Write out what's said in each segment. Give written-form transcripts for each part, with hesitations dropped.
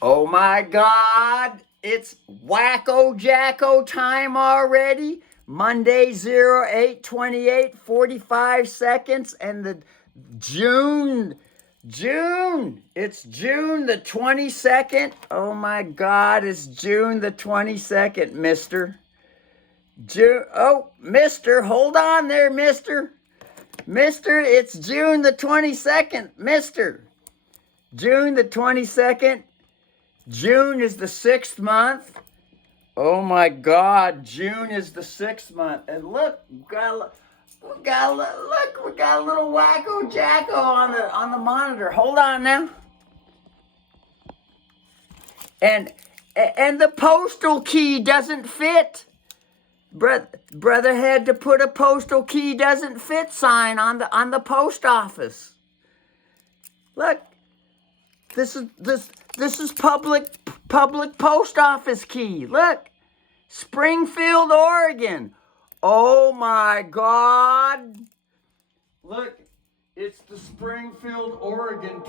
Oh my God, it's Wacko Jacko time already. Monday 08/28, 45 seconds, and the June, it's June the 22nd. Oh my God, it's June the 22nd, mister. Mister, hold on there, mister. Mister, it's June the 22nd, mister. June the 22nd. June is the 6th month. Oh my God, June is the 6th month. And look, we got a little Wacko Jacko on the monitor. Hold on now. And the postal key doesn't fit. Brother had to put a postal key doesn't fit sign on the post office. Look, this is public post office key. Look, Springfield, Oregon. Oh my God! Look, it's the Springfield, Oregon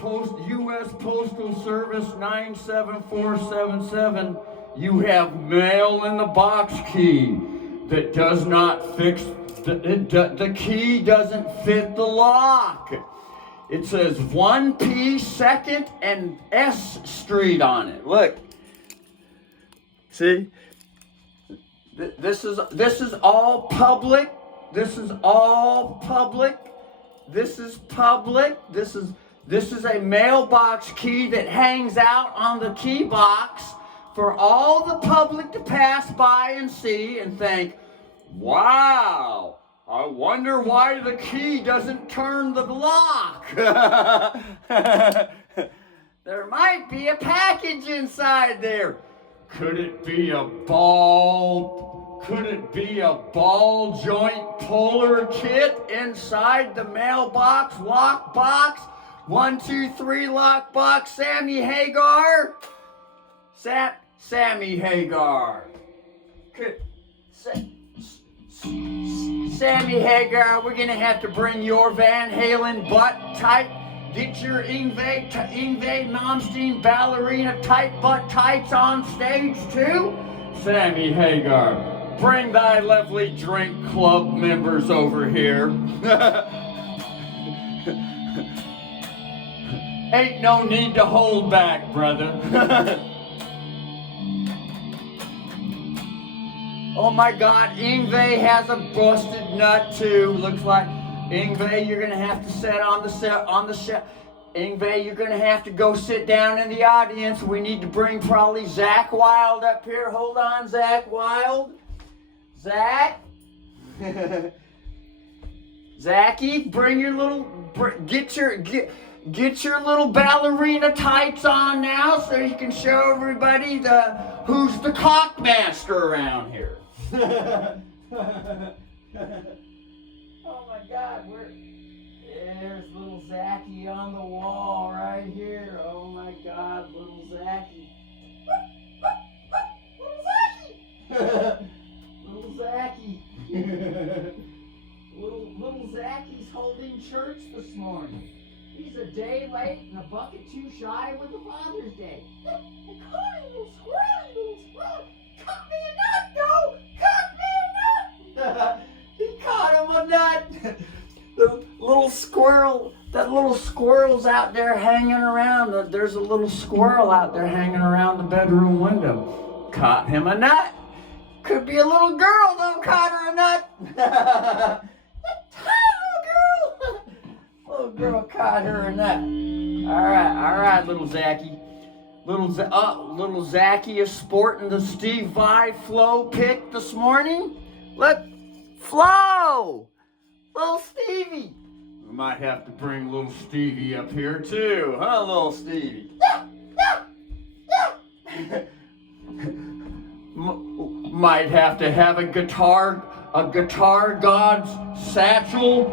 U.S. Postal Service 97477. You have mail in the box key that does not fix the key doesn't fit the lock. It says 1P 2nd and S Street on it. Look. See? This is all public. This is all public. This is public. This is a mailbox key that hangs out on the key box for all the public to pass by and see and think, wow, I wonder why the key doesn't turn the lock. There might be a package inside there. Could it be a ball joint puller kit inside the mailbox lockbox? 1, 2, 3 lockbox. Sammy Hagar. Sammy Hagar. Sammy Hagar, we're gonna have to bring your Van Halen butt tight. Get your Yngwie Malmsteen ballerina tight butt tights on stage too. Sammy Hagar, bring thy lovely drink club members over here. Ain't no need to hold back, brother. Oh my God, Yngwie has a busted nut too. Looks like Yngwie, you're gonna have to sit on the set. Yngwie, you're gonna have to go sit down in the audience. We need to bring probably Zach Wild up here. Hold on, Zach Wild. Zach. Zachy, bring your little get your little ballerina tights on now, so you can show everybody who's the cock master around here. Oh my God, there's little Zachy on the wall right here. Oh my God, little Zachy. Little Zachy. Little Zachy's holding church this morning. He's a day late and a bucket too shy with the Father's Day. I caught him, little squirrel. Cut me a nut, go! Cut me a nut! He caught him a nut. The little squirrel, that little squirrel's out there hanging around. There's a little squirrel out there hanging around the bedroom window. Caught him a nut. Could be a little girl, though, caught her a nut. Little girl caught her a nut. All right, little Zachy. Little Zachy is sporting the Steve Vai Flo pick this morning. Look, Flo, little Stevie. We might have to bring little Stevie up here too, huh, little Stevie? Might have to have a guitar god's satchel.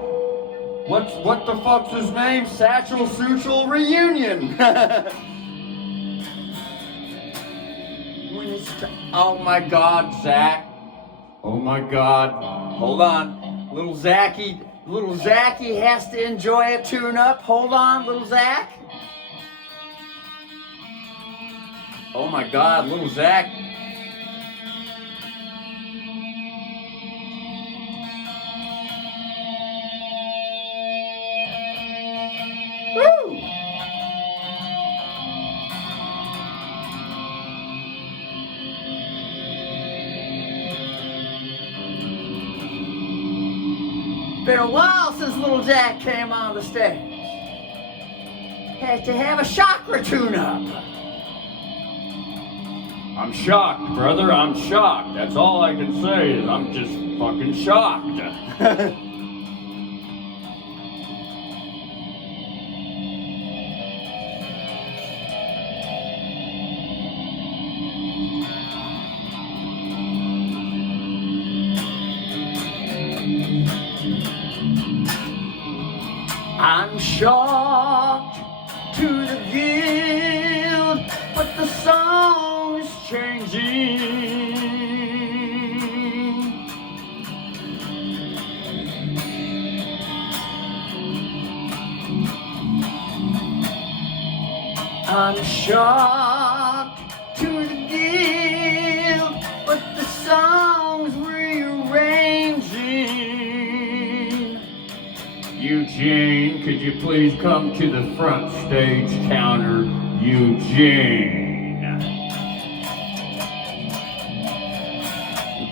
What the fuck's his name? Satchel Suchel reunion. Oh my God, Zach. Oh my God. Hold on. Little Zachy has to enjoy a tune-up. Hold on, little Zach. Oh my God, little Zach. Woo! Been a while since little Jack came on the stage. Had to have a chakra tune-up. I'm shocked, brother. I'm shocked. That's all I can say is I'm just fucking shocked. I'm shocked to the guild, but the song's changing. I'm shocked to the guild, but the song's rearranging. Eugene, could you please come to the front stage counter? Eugene.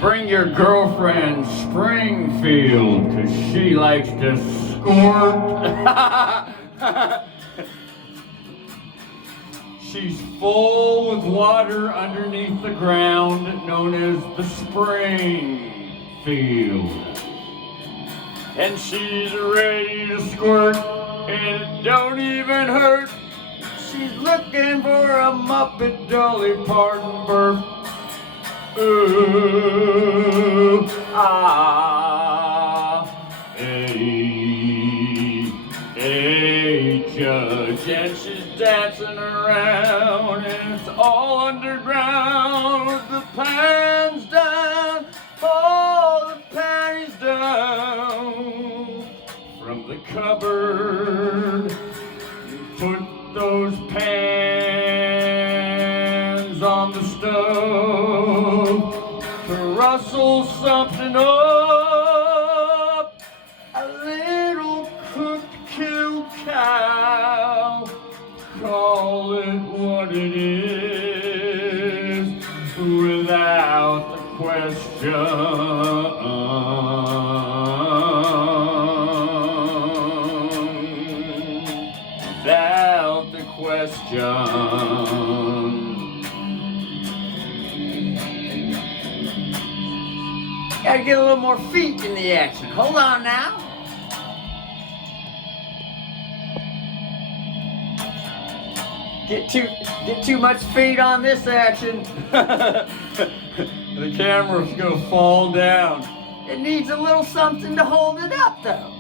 Bring your girlfriend Springfield, cause she likes to squirt. She's full with water underneath the ground, known as the Springfield. And she's ready to squirt, and it don't even hurt. She's looking for a Muppet Dolly Parton burp. Ooh, ah, hey, hey, judge. And she's dancing around, and it's all underground with the pants down, all the panties down. From the cupboard, put those pans on the stove to rustle something up. A little cooked kill cow, call it what it is, without the question. Without the question. Gotta get a little more feet in the action. Hold on now. Get too much feet on this action. The camera's gonna fall down. It needs a little something to hold it up though.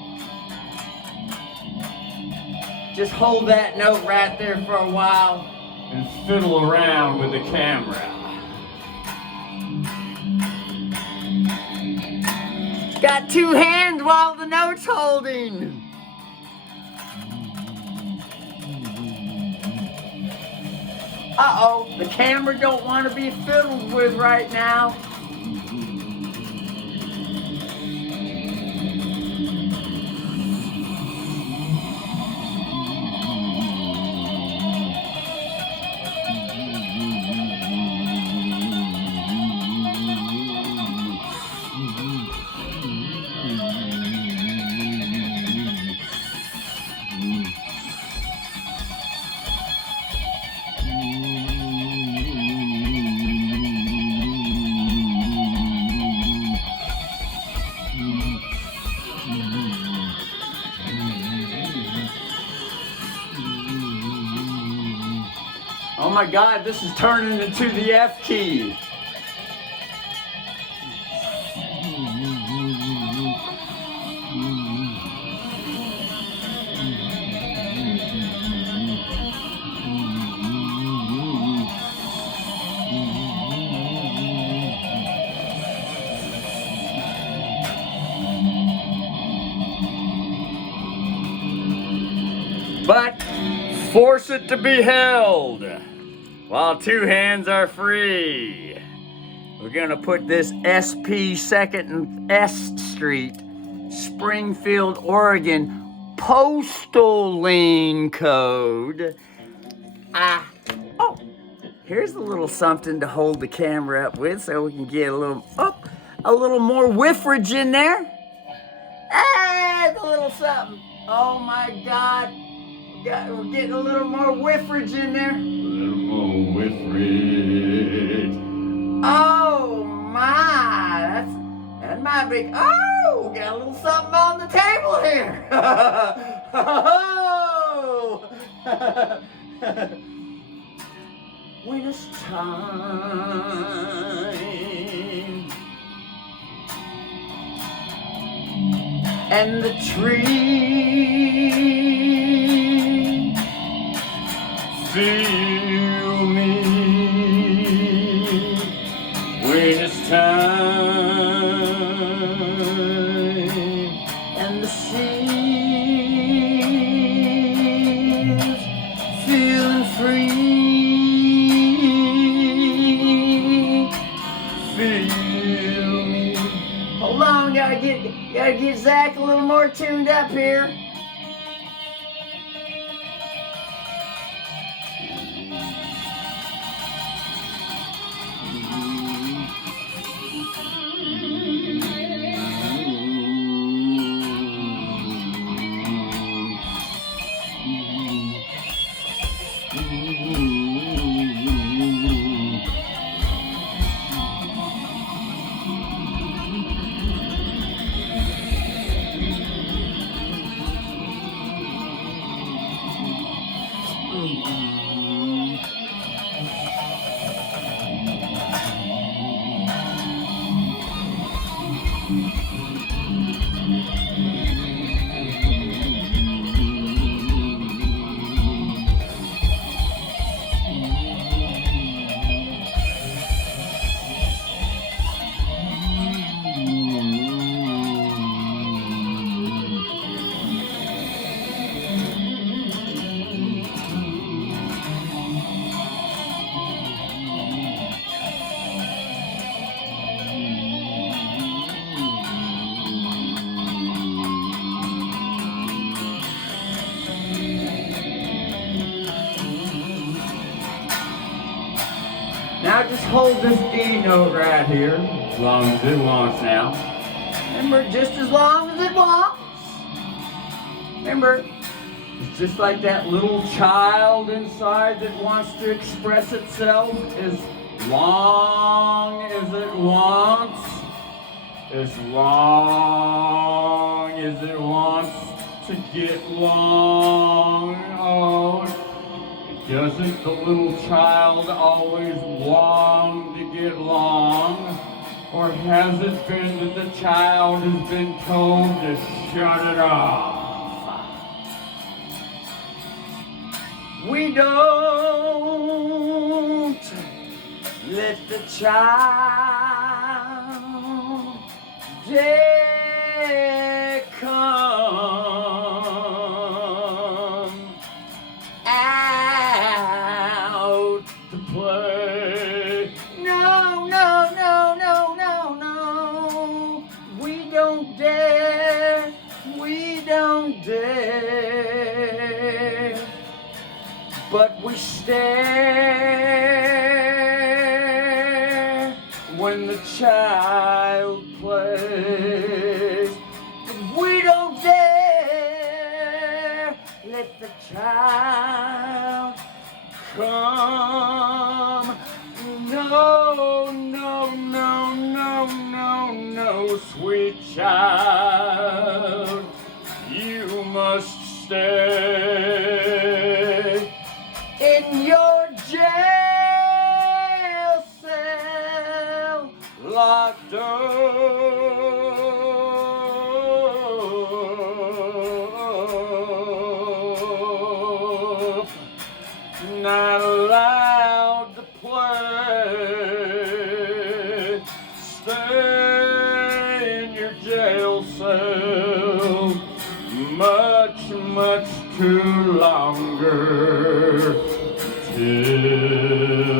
Just hold that note right there for a while. And fiddle around with the camera. Got two hands while the note's holding. Uh-oh, the camera don't want to be fiddled with right now. Oh my God, this is turning into the F key. But force it to be held. while two hands are free. We're gonna put this SP 2nd and S Street, Springfield, Oregon, postal lane code. Oh, here's a little something to hold the camera up with so we can get a little more whiffrage in there. Hey, a little something. Oh my God, we're getting a little more whiffrage in there. A little more whiffrage. Oh my, that might be. Oh, we got a little something on the table here. Oh. When it's time and the tree Feel me when it's time and the seas feeling free. Feel me. Hold on, gotta get Zach a little more tuned up here. Now just hold this E note right here, as long as it wants now. Remember, just as long as it wants. Remember, It's just like that little child inside that wants to express itself as long as it wants. As long as it wants to get long. Oh, doesn't the little child always long to get long? Or has it been that the child has been told to shut it off? we don't let the child dare come out to play. No, no, no, no, no, no. We don't dare. We don't dare. But we stare when the child plays. But we don't dare let the child come. No, no, no, no, no, no, sweet child, you must stay in your jail cell, locked up, not allowed to play. Stay in your jail cell much, much too longer till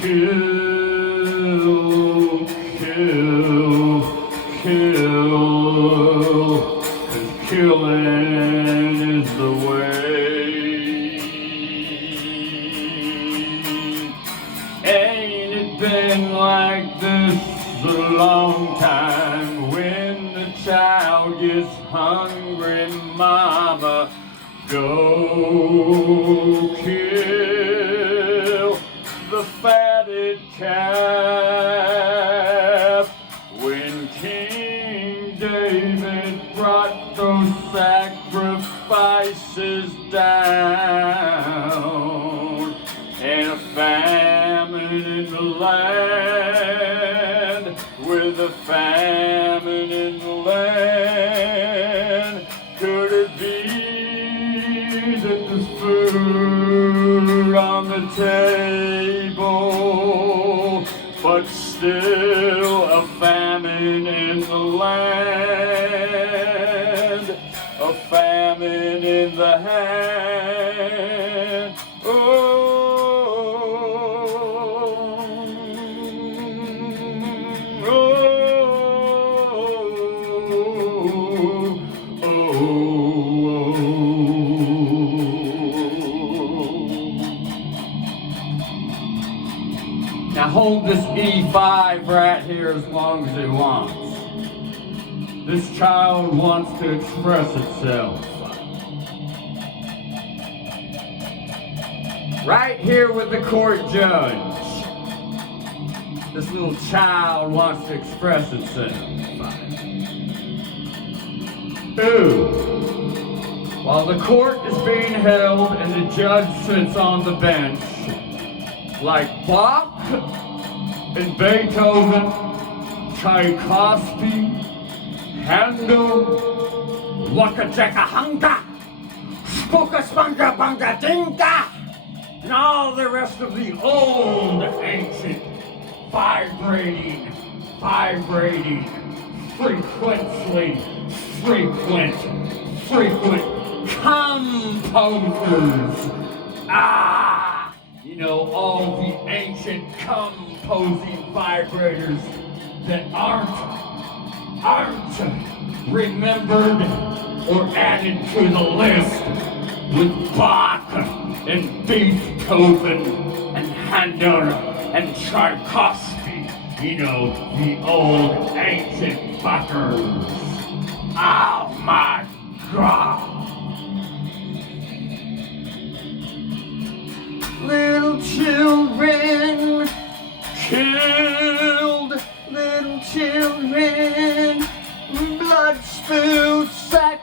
kill, kill, kill, 'cause killing is the way. Ain't it been like this a long time? When the child gets hungry, mama, go kill the fatted calf. When King David brought those sacrifices down, and a famine in the land, with a famine in the land, could it be that there's food on the table, but still a famine in the land, a famine in the hand? Now hold this E5 right here as long as it wants. This child wants to express itself. Right here with the court judge. This little child wants to express itself. Ooh. While the court is being held and the judge sits on the bench, like Bach and Beethoven, Tchaikovsky, Handel, Waka Jaka Hanga, Spoka Spanga Banga Dinga, and all the rest of the old, ancient, vibrating, frequent composers. You know, all the ancient composing vibrators that aren't remembered or added to the list with Bach and Beethoven and Handel and Tchaikovsky. You know, the old ancient fuckers. Oh my God. Little children killed, little children, blood-spilled sacrifice.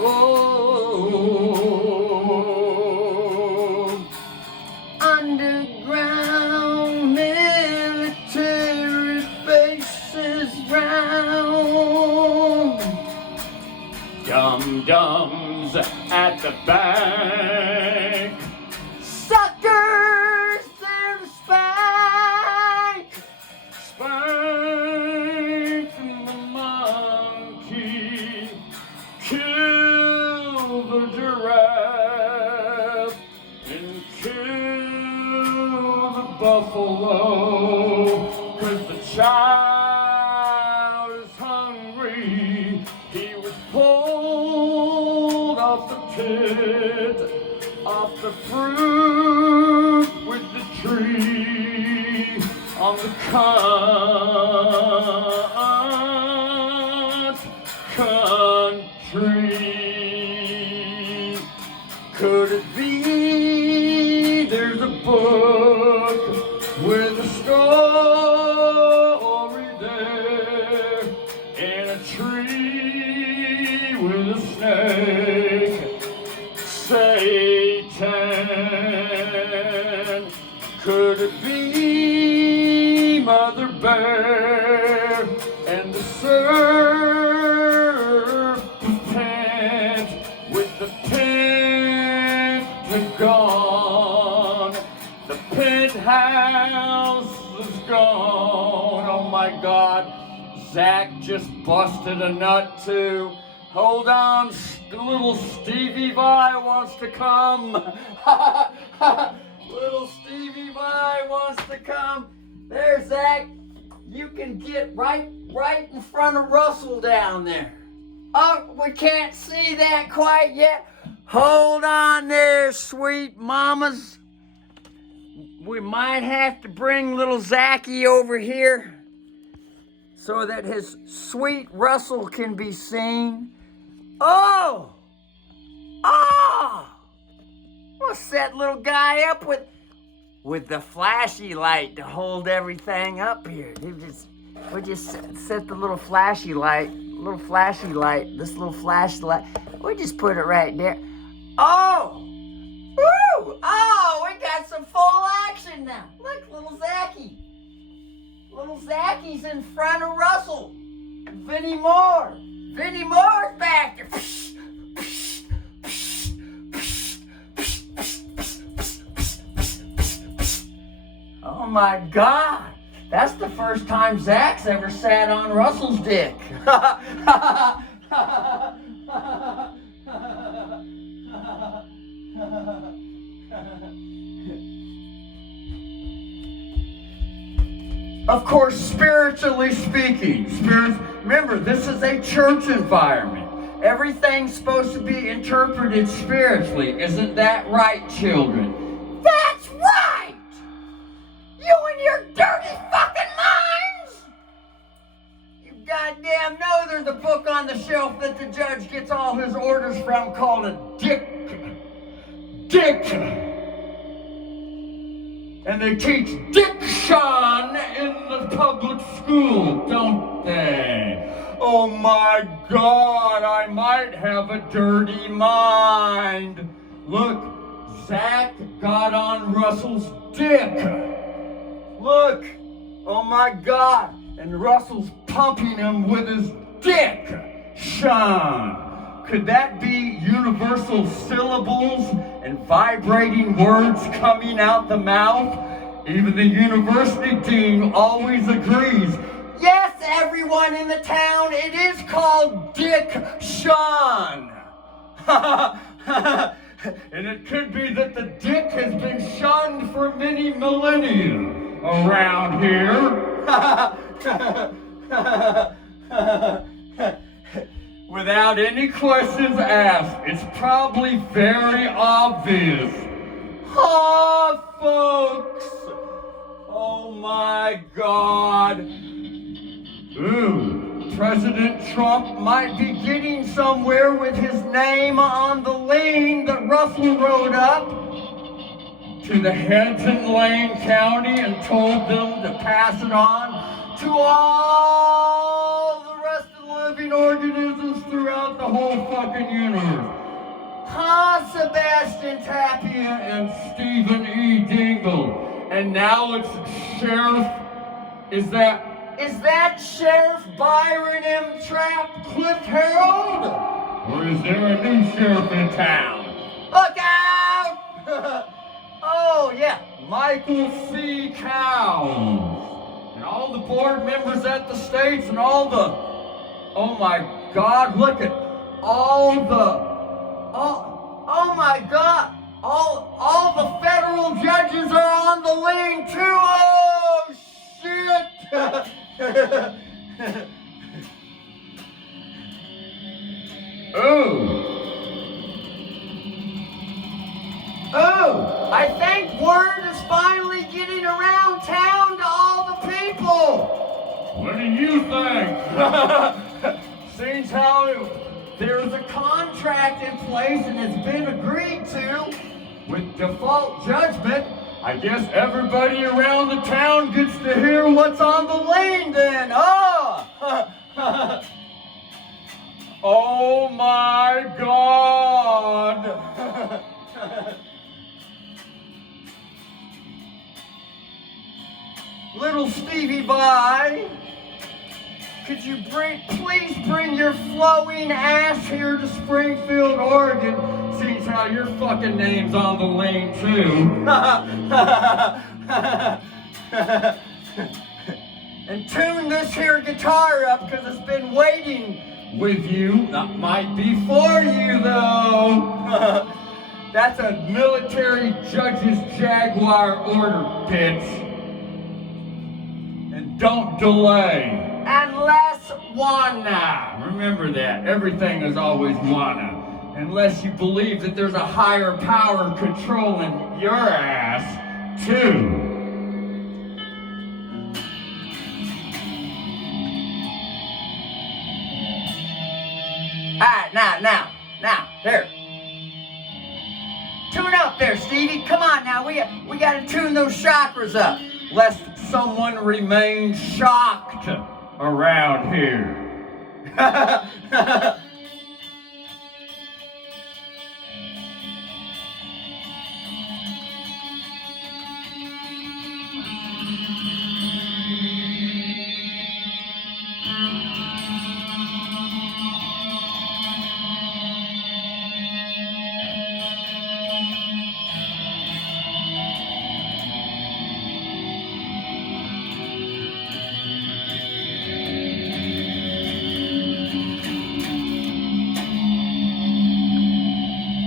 Oh, underground military bases round, dum-dums at the bank, suckers there to spank, spank the monkey, kill the giraffe, and kill the buffalo, 'cause the child is hungry. He was pulled off the pit, off the fruit with the tree, on the country. Could it be there's a book with a story there, and a tree with a snake? Satan. Could it be Mother Bear and the serpent with the pentagon? The penthouse is gone. Oh my God. Zach just busted a nut too. Hold on. Little Stevie Vai wants to come. Little Stevie Vai wants to come. There's Zach. You can get right in front of Russell down there. Oh, we can't see that quite yet. Hold on there, sweet mamas. We might have to bring little Zachy over here so that his sweet Russell can be seen. Oh! We'll set little guy up with the flashy light to hold everything up here. We just set the little flashy light, this little flashlight. We just put it right there. Oh! Woo! Oh, we got some full action now. Look, little Zachy. Little Zachy's in front of Russell. Vinnie Moore. Vinnie Moore's back there. Oh my God. That's the first time Zach's ever sat on Russell's dick. Of course, spiritually speaking, remember, this is a church environment. Everything's supposed to be interpreted spiritually. Isn't that right, children? That's right! You and your dirty fucking minds! You goddamn know there's a book on the shelf that the judge gets all his orders from called a dick. And they teach diction in the public school, don't they? Oh my God, I might have a dirty mind. Look, Zach got on Russell's dick. Look, oh my God, and Russell's pumping him with his dick. Sean. Could that be universal syllables and vibrating words coming out the mouth? Even the university dean always agrees. Yes, everyone in the town, it is called Dick-Sean. And it could be that the dick has been shunned for many millennia around here. Without any questions asked, it's probably very obvious. Ah, folks! Oh my God! Ooh, President Trump might be getting somewhere with his name on the lane that Russell wrote up to the heads in Lane County and told them to pass it on to all the rest of the living organisms throughout the whole fucking universe. Huh, Sebastian Tapia and Stephen E. Dingle. And now it's Sheriff, is that Sheriff Byron M. Trap Cliff Harold? Or is there a new sheriff in town? Look out! Oh yeah, Michael C. Cowles. And all the board members at the states and all the, oh my God, look at all my God, all the federal judges are on the lane too. Oh shit! Oh, I think word is finally getting around town to all the people. What do you think? Seems how there's a contract in place and it's been agreed to with default judgment. I guess everybody around the town gets to hear what's on the lane then. Oh my God. Little Stevie Vai, could you please bring your flowing ass here to Springfield, Oregon, seeing how your fucking name's on the lane too. And tune this here guitar up, because it's been waiting with you. That might be for you, though. That's a military judge's Jaguar order, bitch. And don't delay. Unless wanna. Remember that. Everything is always wanna. Unless you believe that there's a higher power controlling your ass, too. Alright, now, here. Tune up there, Stevie. Come on now, we gotta tune those chakras up. Lest someone remain shocked around here.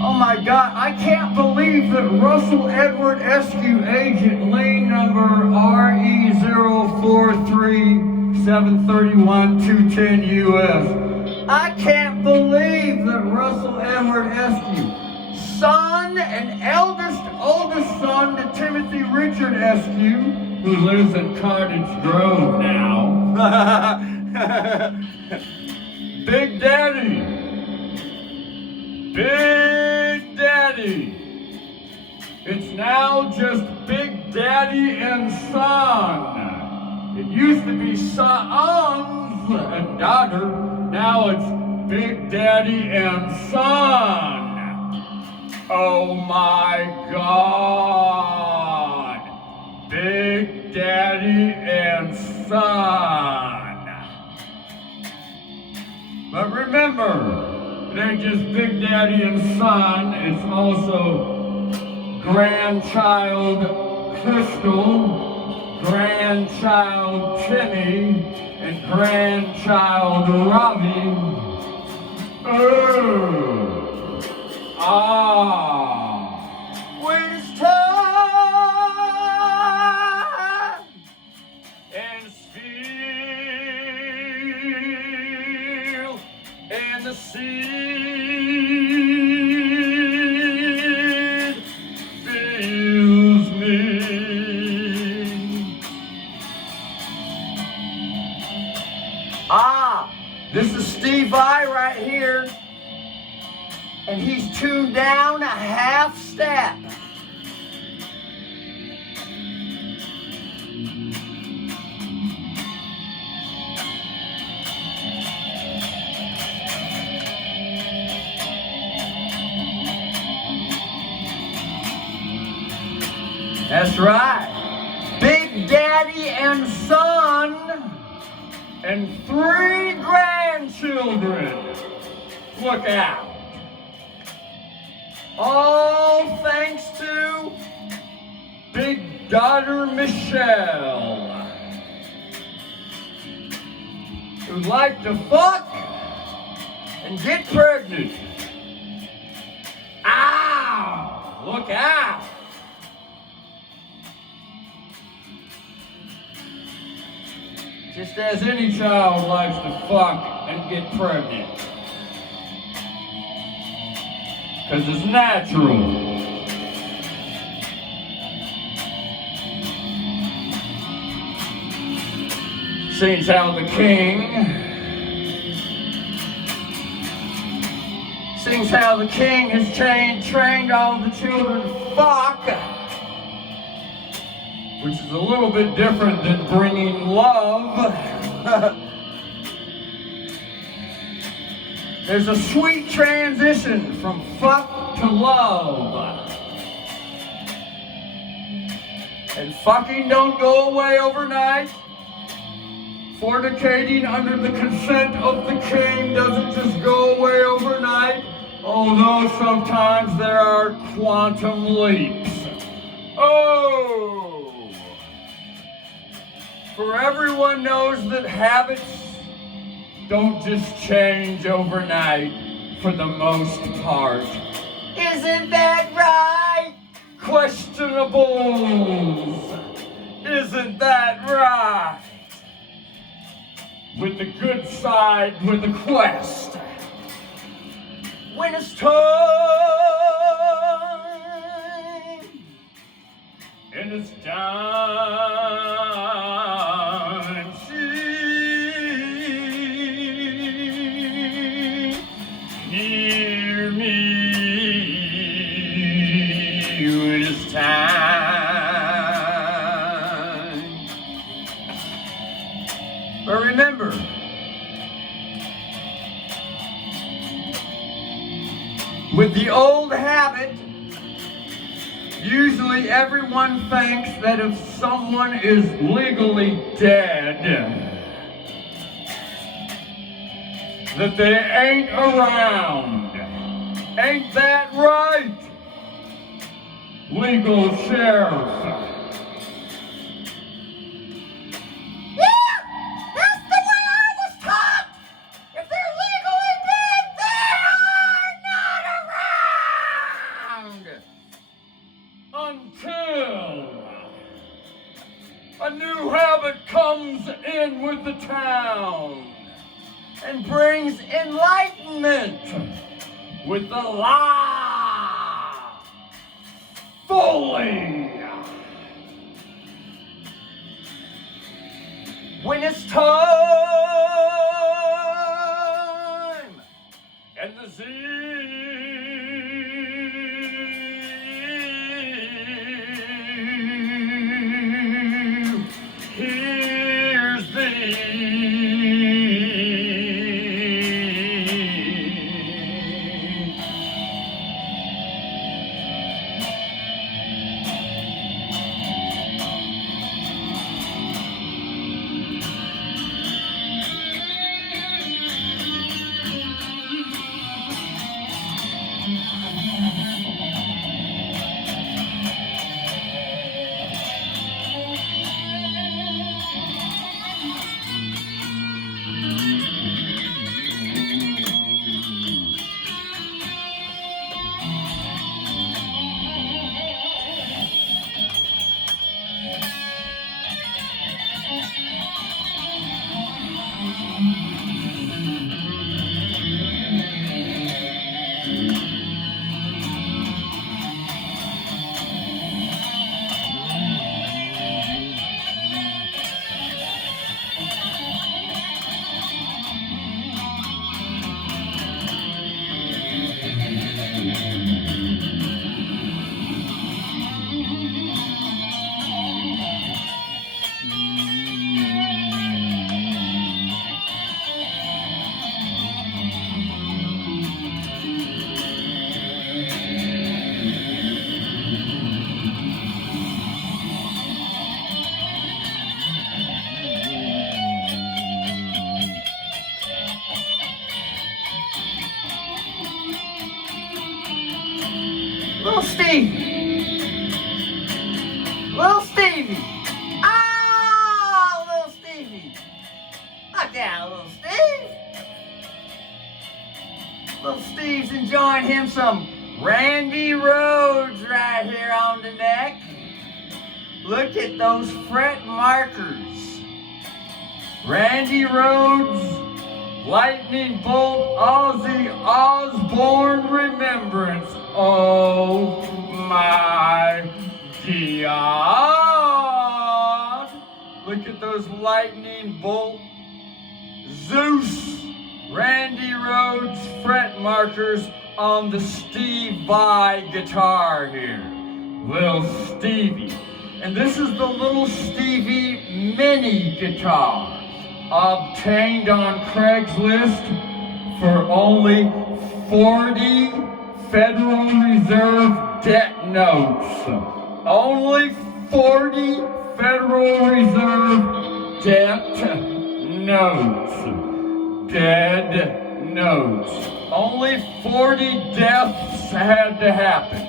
Oh my God, I can't believe that Russell Edward Eskew, agent lane number RE043731-210 US. I can't believe that Russell Edward Eskew, son and oldest son to Timothy Richard Eskew, Who lives in Cartage Grove now. Big Daddy. Big Daddy. It's now just Big Daddy and Son. It used to be sons and daughter. Now it's Big Daddy and Son. Oh my God. Big Daddy and Son. But remember, it ain't just Big Daddy and Son, it's also grandchild Crystal, grandchild Timmy, and grandchild Robbie. when it's time. And feel and the seed feels me. This is Steve Vai right here, and he's tuned down a half step. That's right. Big Daddy and Son And 3 grandchildren. Look out. all thanks to Big daughter Michelle, who like to fuck and get pregnant. Ow! Look out! Just as any child likes to fuck and get pregnant. Because it's natural. Seems how the king has trained all the children to fuck, which is a little bit different than bringing love. There's a sweet transition from fuck to love. And fucking don't go away overnight. Fornicating under the consent of the king doesn't just go away overnight, although sometimes there are quantum leaps. Oh! For everyone knows that habits don't just change overnight for the most part. Isn't that right? Questionables. Isn't that right? With the good side, with the quest. When it's time, and it's time, see, hear me, when it's time. But remember, with the old habit, usually everyone thinks that if someone is legally dead, that they ain't around. Ain't that right, legal sheriff? Until a new habit comes in with the town and brings enlightenment with the law fully. when it's time. And the zeal, here's thee. Little Stevie. Little Stevie. Oh, little Stevie. Look out, little Steve. Little Steve's enjoying him some Randy Rhodes right here on the neck. Look at those fret markers. Randy Rhodes, Lightning Bolt, Ozzy Osbourne Remembrance. Oh my God. Look at those Lightning Bolt, Zeus, Randy Rhodes fret markers on the Steve Vai guitar here. Little Stevie. And this is the Little Stevie mini guitar, obtained on Craigslist for only 40 Federal Reserve debt notes. Only 40 Federal Reserve debt notes. Dead notes. Only 40 deaths had to happen.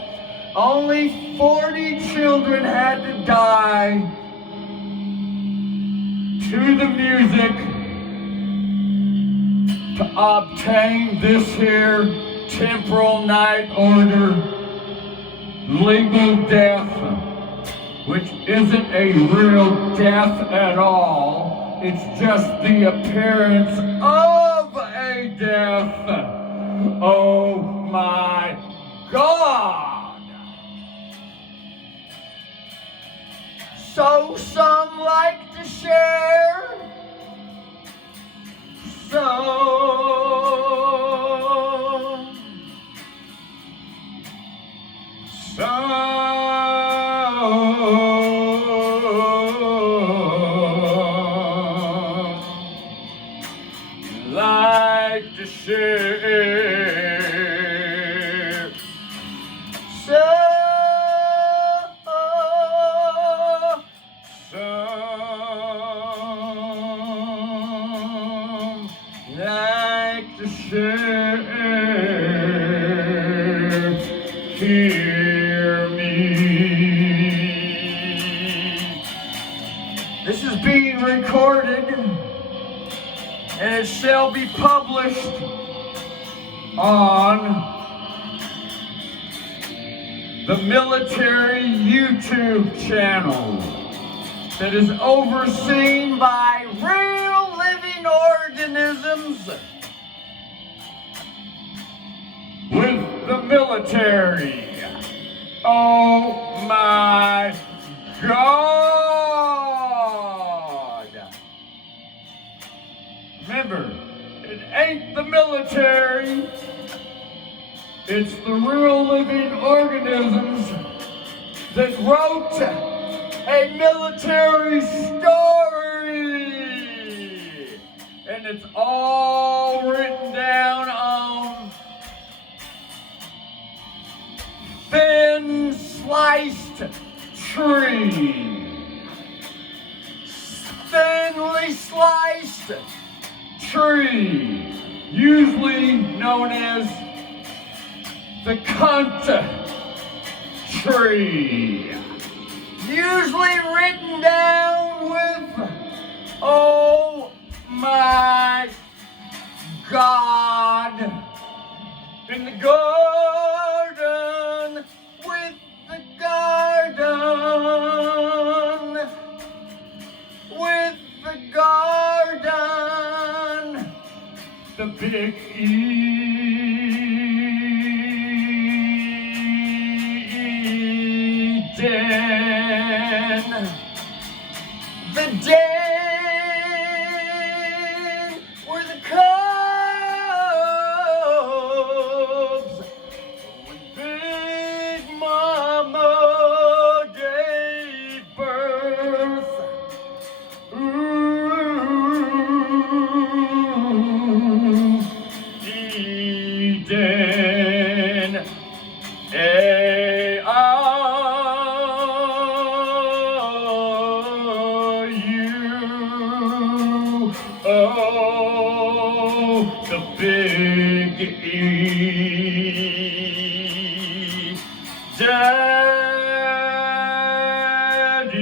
Only 40 children had to die to the music to obtain this here temporal night order, legal death, which isn't a real death at all. It's just the appearance of a death. Oh my God! So some like to share, like to share. Some like to share. Hear me. this is being recorded and it shall be published On the military YouTube channel that is overseen by real living organisms with the military. Oh my God! Remember, it ain't the military, it's the real living organisms that wrote a military story. And it's all written down on thin sliced tree. thinly sliced Tree, usually known as the cunt tree. usually written down with oh my God In the garden, with the garden with the garden the big Eden. the den where the cubs When Big Mama gave birth, ooh, Eden, A-I-U, oh, the big E. Daddy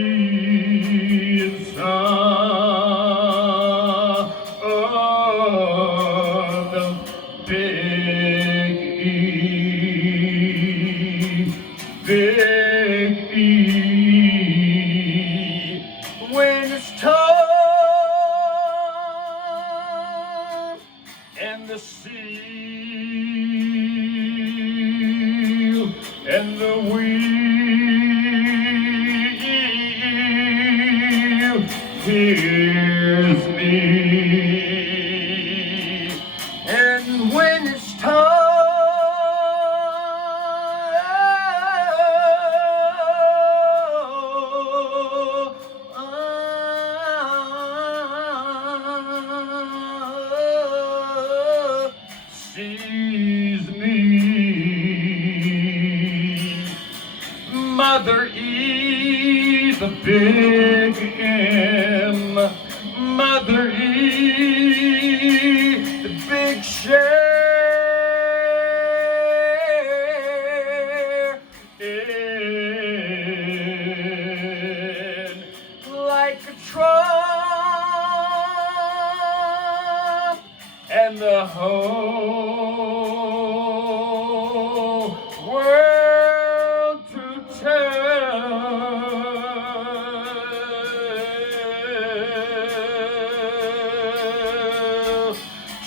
and son, oh, the big E, big E. when it's time And the seal and the wheel hears me. and when it's time Sees me. Mother E, the big M. Mother E, the big share. In like a trump and the the whole world to tell.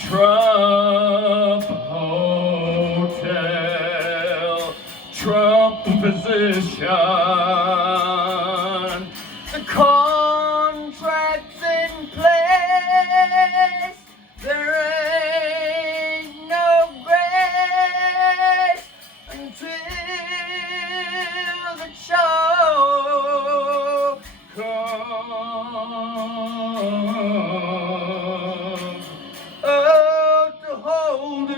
Trump Hotel, Trump position, the contract's in place, there ain't no grace until the show comes. Oh, to hold it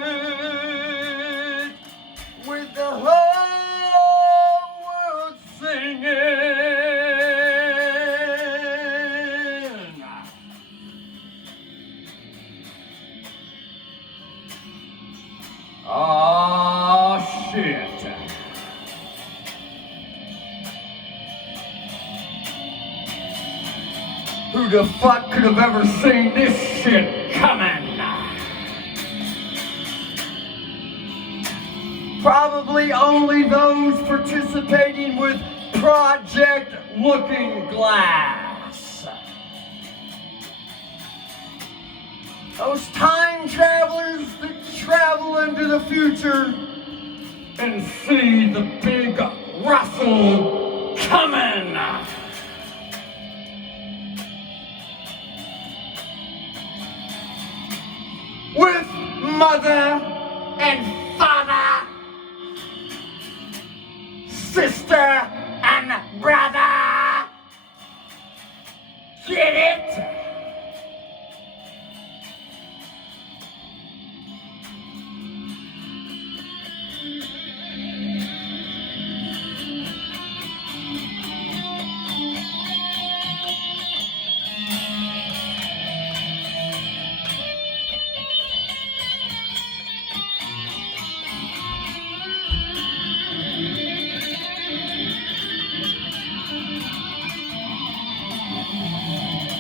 with the whole world singing. Oh, shit. Who the fuck could have ever seen this shit coming? Probably only those participating with Project Looking Glass. Those time travelers that travel into the future and see the big Russell coming. With mother and father, sister and brother. Get it?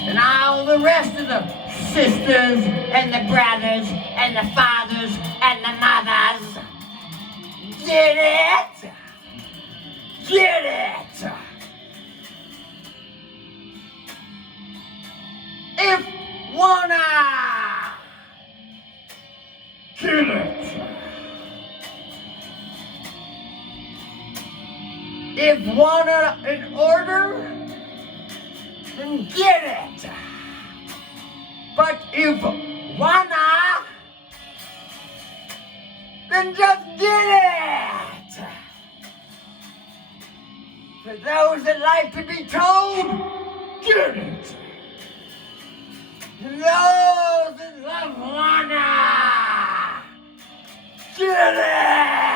And all the rest of the sisters and the brothers and the fathers and the mothers. Get it? Get it? If wanna get it. If wanna in order, then get it. But if wanna, then just get it. For those that like to be told, get it. And those that love wanna, get it.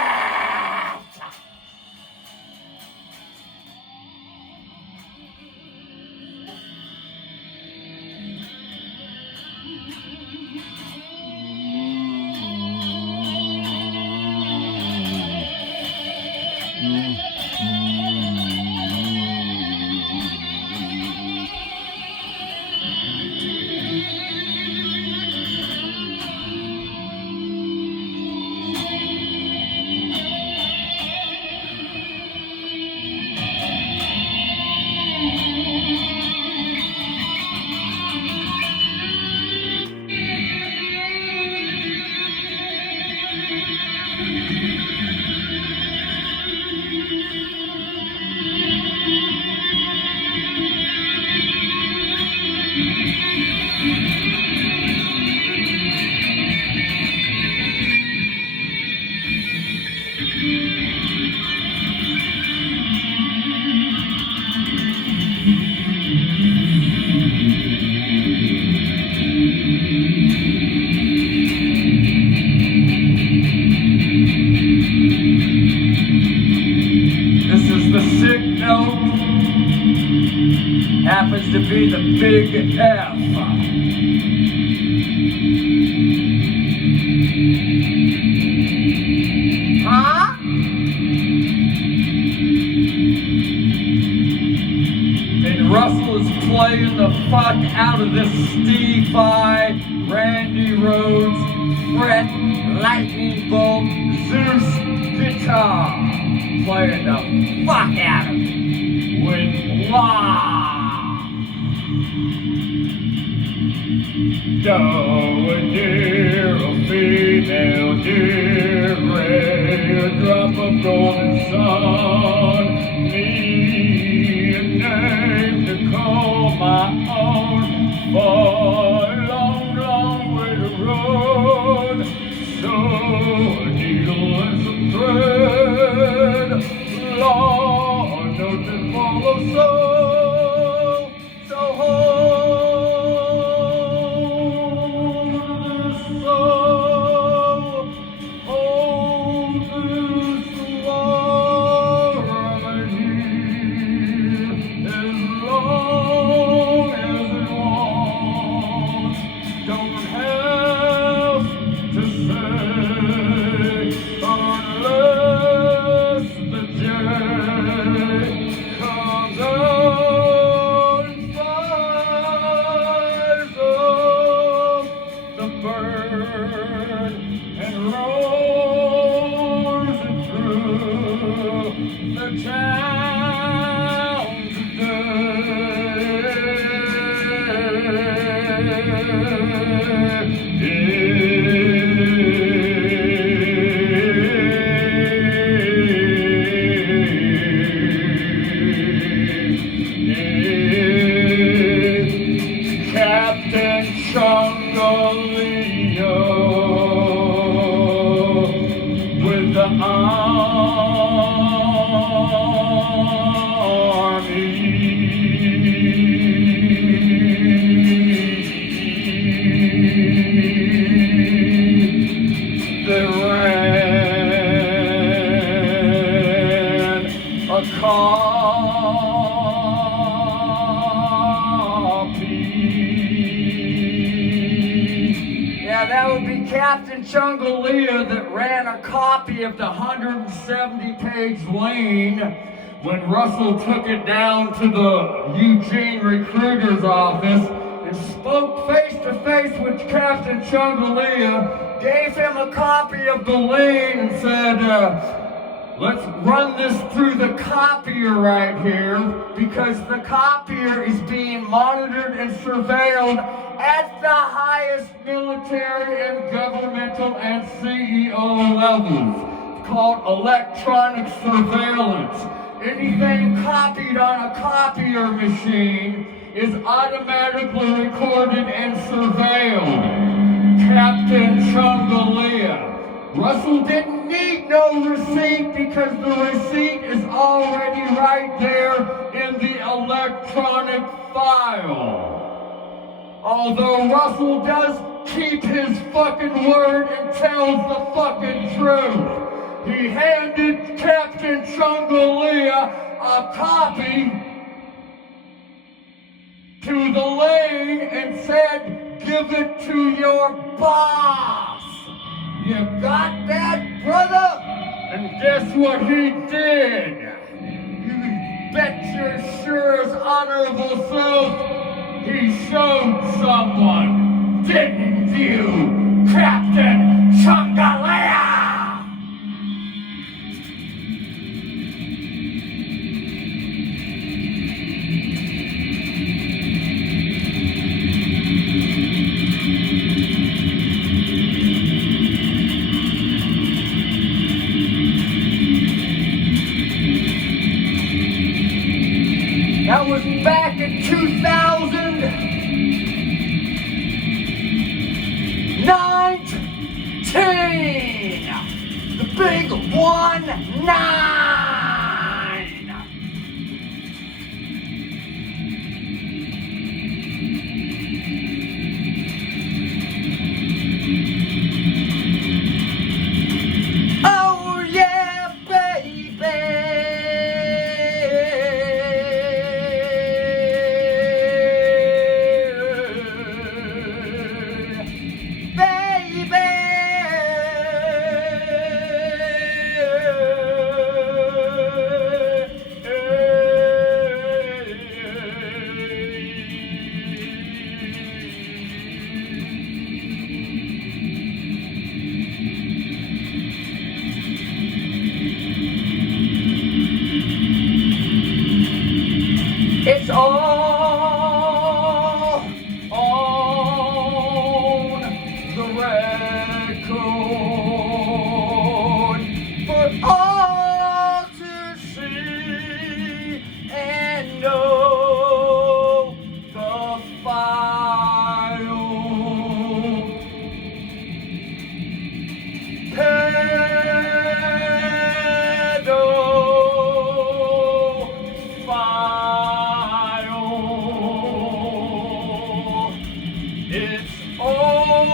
Happens to be the big F. Huh? And Russell is playing the fuck out of this Steve Vai, Randy Rhoads, Fret, Lightning Bolt, Zeus guitar. Playing the fuck out of it with Law. Doe, a deer, a female deer, gray, a drop of golden sun, me a name to call my own, for a long, long way to run, so a needle and some thread, Lord, notes that follow so hold. Captain Chungaleo with the army that ran a that would be Captain Chungaleo that ran a copy of the 170-page lane when Russell took it down to the Eugene recruiter's office and spoke face-to-face with Captain Chungaleo, gave him a copy of the lane and said, let's run this through the copier right here because the copier is being monitored and surveilled at the highest military and governmental and CEO levels. It's called electronic surveillance. Anything copied on a copier machine is automatically recorded and surveilled. Captain Chungaleo. Russell didn't need no receipt because the receipt is already right there in the electronic file. Although Russell does keep his fucking word and tells the fucking truth. He handed Captain Chungaleo a copy to the lane and said, give it to your boss. You got that, brother? And guess what he did? You bet your sure as honorable self he showed someone, didn't you, Captain Chungaleo? That was back in 2019. The big 1-9. Oh yeah, baby. It's all on the record for all to see and know the final it's all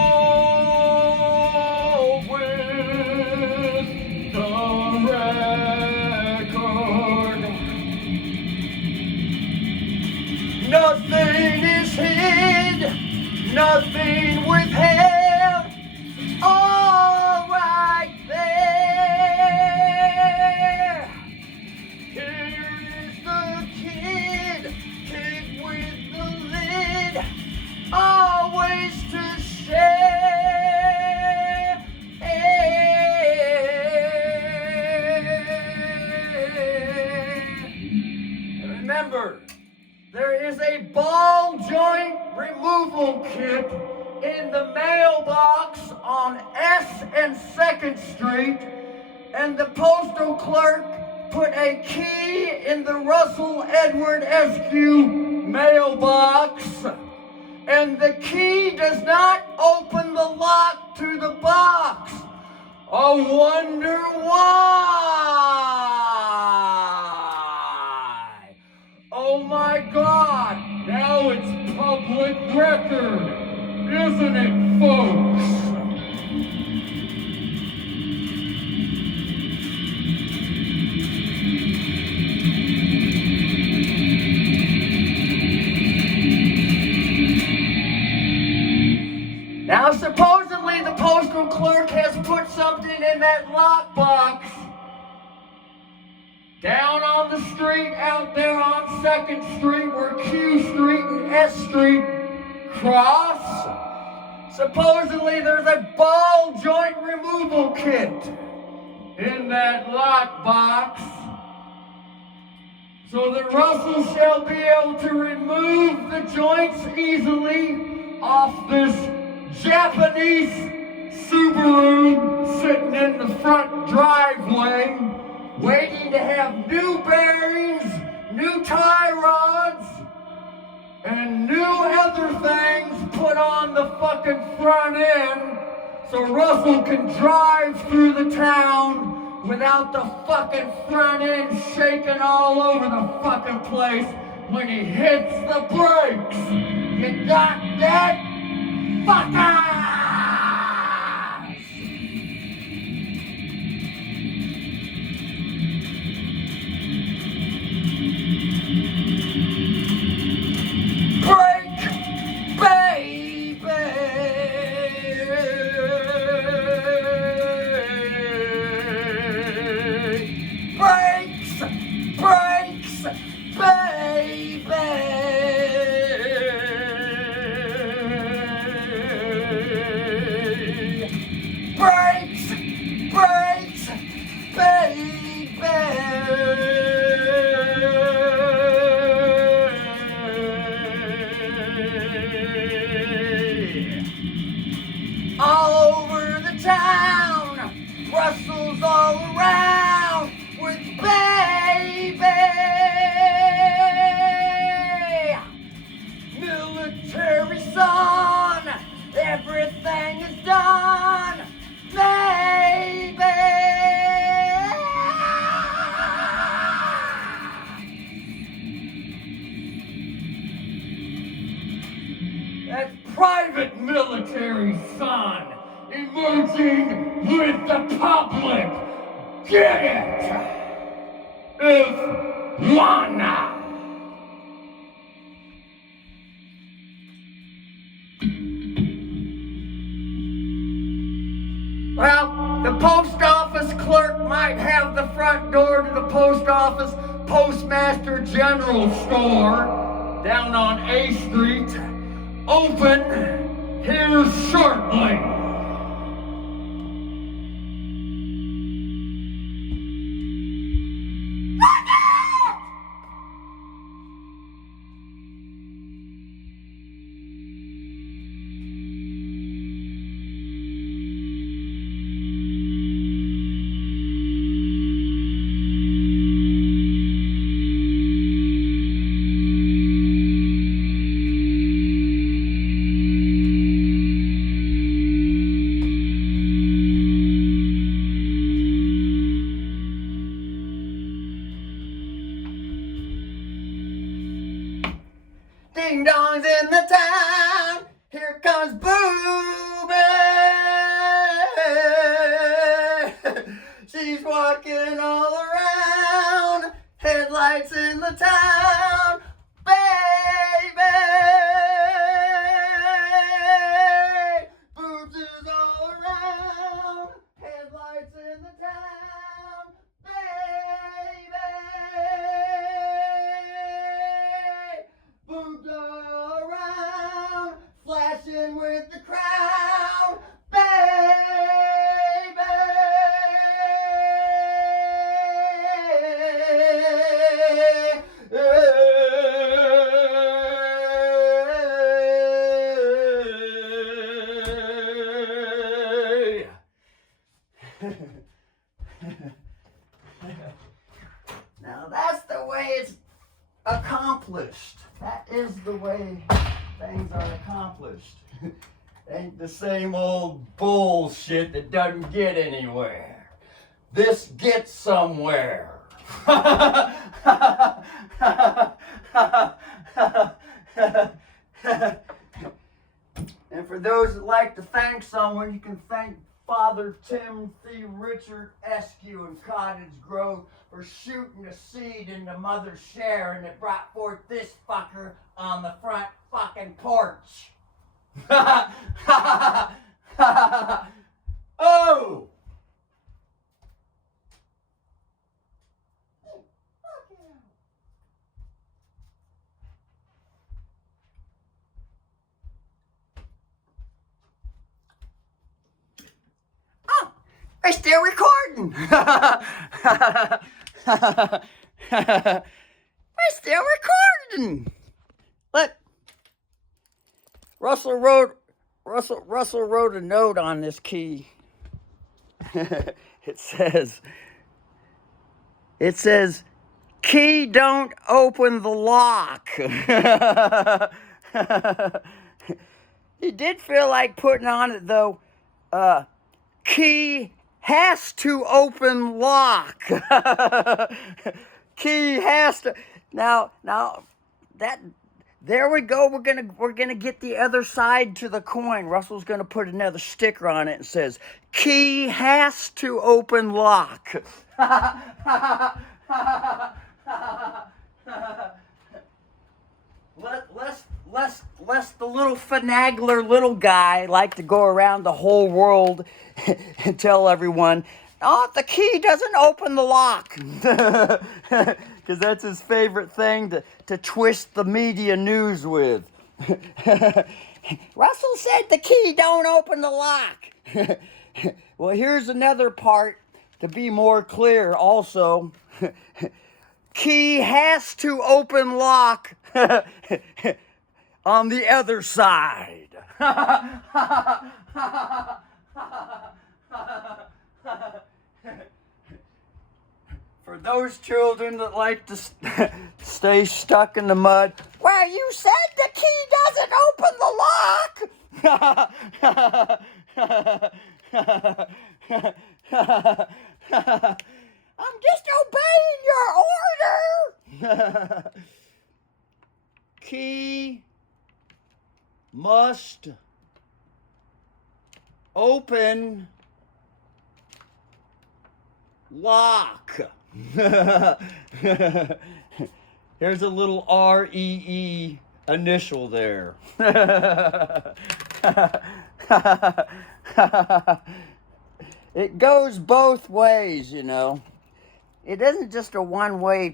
with the record. Nothing is hid, nothing withheld, all right there. Here is the kid with the lid, always to share. And remember, there is a ball joint removal kit in the mailbox on S and 2nd Street, and the postal clerk put a key in the Russell Edward Eskew mailbox, and the key does not open the lock to the box. I wonder why. Oh my God, now it's public record, isn't it, folks? Now, supposedly the postal clerk has put something in that lockbox down on the street out there on 2nd Street where Q Street and S Street cross. Supposedly there's a ball joint removal kit in that lockbox so that Russell shall be able to remove the joints easily off this Japanese Subaru sitting in the front driveway, waiting to have new bearings, new tie rods, and new other things put on the fucking front end so Russell can drive through the town without the fucking front end shaking all over the fucking place when he hits the brakes. You got that? Fuckers! Break, baby! Brakes, brakes, baby! Brakes, brakes, baby. All over the town, Russell's all around with baby. Military son, everything is done, baby. That's private military son emerging with the public. Get it? If wanna. Well, the post office clerk might have the front door to the post office Postmaster General store down on A Street open here shortly. Ding dong's in the town. Here comes Booby. She's walking all around. Headlights in the town. Baby. Boobs is all around. Headlights in the town. Baby. Boobs all around. Flashing with the crowd. Now that's the way it's accomplished. That is the way things are accomplished. Ain't the same old bullshit that doesn't get anywhere. This gets somewhere. And for those that like to thank someone, you can thank Father Timothy Richard Eskew in Cottage Grove for shooting a seed into Mother Sharon that brought forth this fucker on the front fucking porch. Oh! Oh, we're still recording. We're still recording. Look. Russell wrote a note on this key. It says, key don't open the lock. He did feel like putting on it though, key has to open lock. Key has to. Now that. There we go. We're gonna get the other side to the coin. Russell's gonna put another sticker on it and says, "Key has to open lock." Lest the little finagler little guy like to go around the whole world and tell everyone, "Oh, the key doesn't open the lock." Because that's his favorite thing to twist the media news with. Russell said the key don't open the lock. Well, here's another part to be more clear also. Key has to open lock on the other side. For those children that like to stay stuck in the mud, well, you said the key doesn't open the lock. I'm just obeying your order. Key must open lock. Here's a little REE initial there. It goes both ways, you know. It isn't just a one-way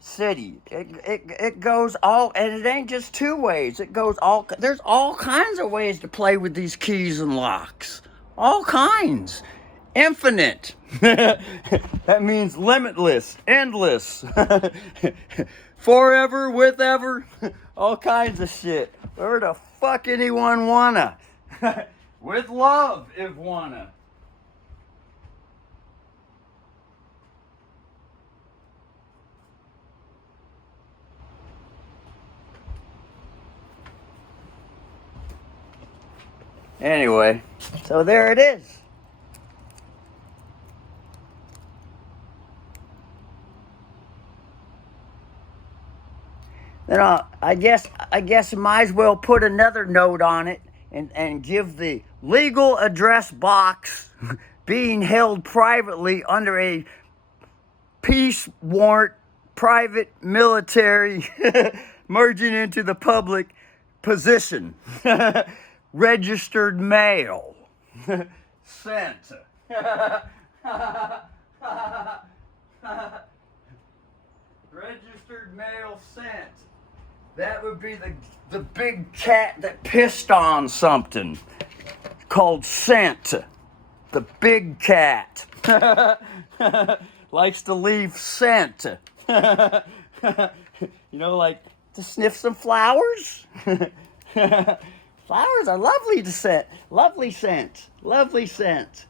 city. It goes all, and it ain't just two ways. It goes all, there's all kinds of ways to play with these keys and locks. All kinds. Infinite. That means limitless, endless, forever, with ever, all kinds of shit. Where the fuck anyone wanna? With love, if wanna. Anyway, so there it is. then I guess I might as well put another note on it and give the legal address box being held privately under a peace warrant, private military merging into the public position. Registered mail. Sent. Registered mail sent. That would be the big cat that pissed on something. Called Scent. The big cat. Likes to leave scent. You know, like to sniff some flowers. Flowers are lovely to scent. Lovely scent. Lovely scent.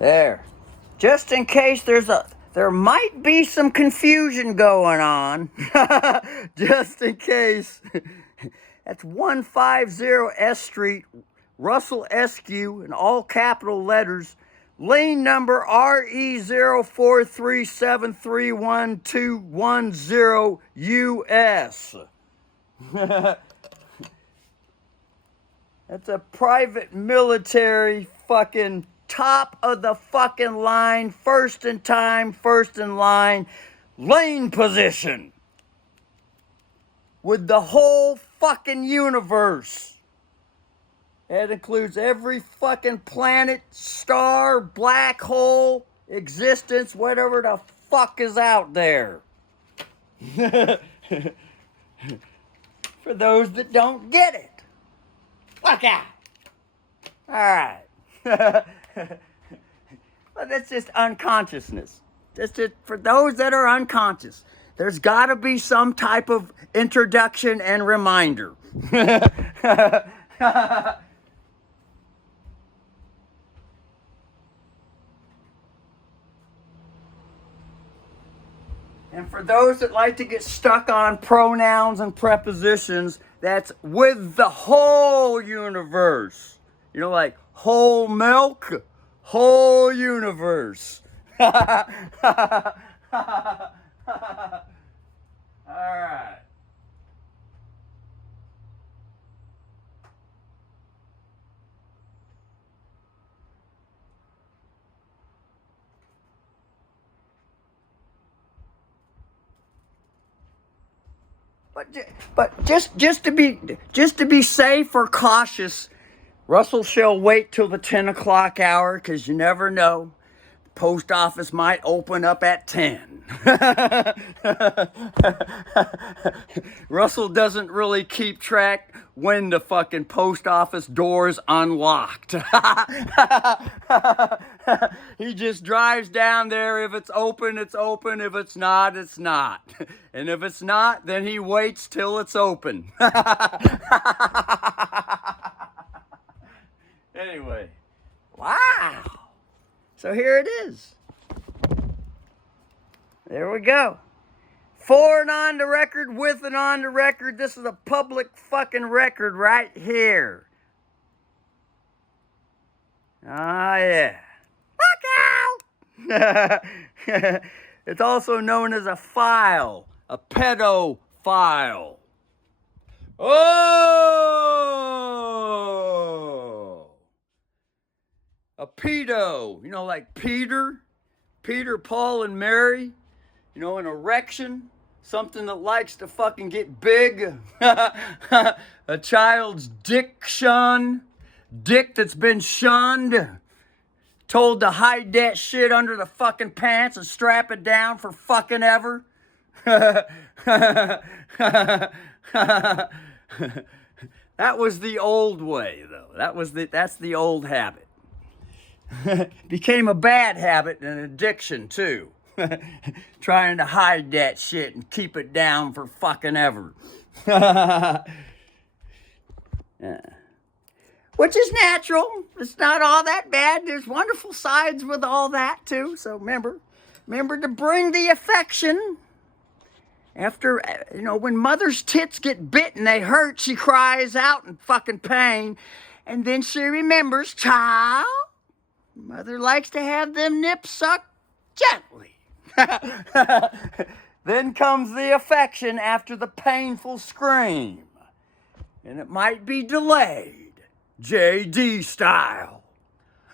There. Just in case there might be some confusion going on. Just in case. That's 150 S Street, Russell Eskew, in all capital letters. Lane number RE0437311210 US. That's a private military fucking top of the fucking line, first in time, first in line, lane position. With the whole fucking universe. That includes every fucking planet, star, black hole, existence, whatever the fuck is out there. For those that don't get it. Fuck out. Alright. But that's just unconsciousness. That's just for those that are unconscious. There's got to be some type of introduction and reminder. And for those that like to get stuck on pronouns and prepositions, that's with the whole universe. You know, like whole milk, whole universe. All right. But just to be safe or cautious, Russell shall wait till the 10 o'clock hour, because you never know. The post office might open up at 10. Russell doesn't really keep track when the fucking post office door's unlocked. He just drives down there. If it's open, it's open. If it's not, it's not. And if it's not, then he waits till it's open. Anyway, wow. So here it is. There we go. For and on the record, with and on the record. This is a public fucking record right here. Ah, yeah. Fuck out! It's also known as a file, a pedophile. Oh! A pedo, you know, like Peter, Paul, and Mary, you know, an erection. Something that likes to fucking get big. A child's dick shun. Dick that's been shunned. Told to hide that shit under the fucking pants and strap it down for fucking ever. That was the old way, though. That's the old habit. Became a bad habit and an addiction, too. Trying to hide that shit and keep it down for fucking ever. Which is natural. It's not all that bad. There's wonderful sides with all that, too. So remember to bring the affection. After, when mother's tits get bit and they hurt, she cries out in fucking pain. And then she remembers, child, mother likes to have them nips sucked gently. Then comes the affection after the painful scream. And it might be delayed, JD style.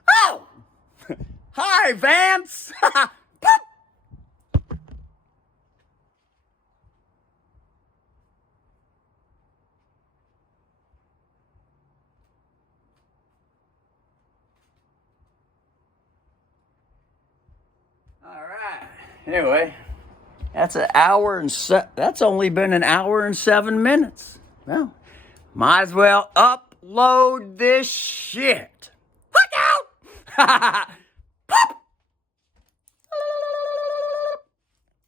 Oh! Hi, Vance! All right. Anyway, that's only been an hour and 7 minutes. Well, might as well upload this shit. Look out!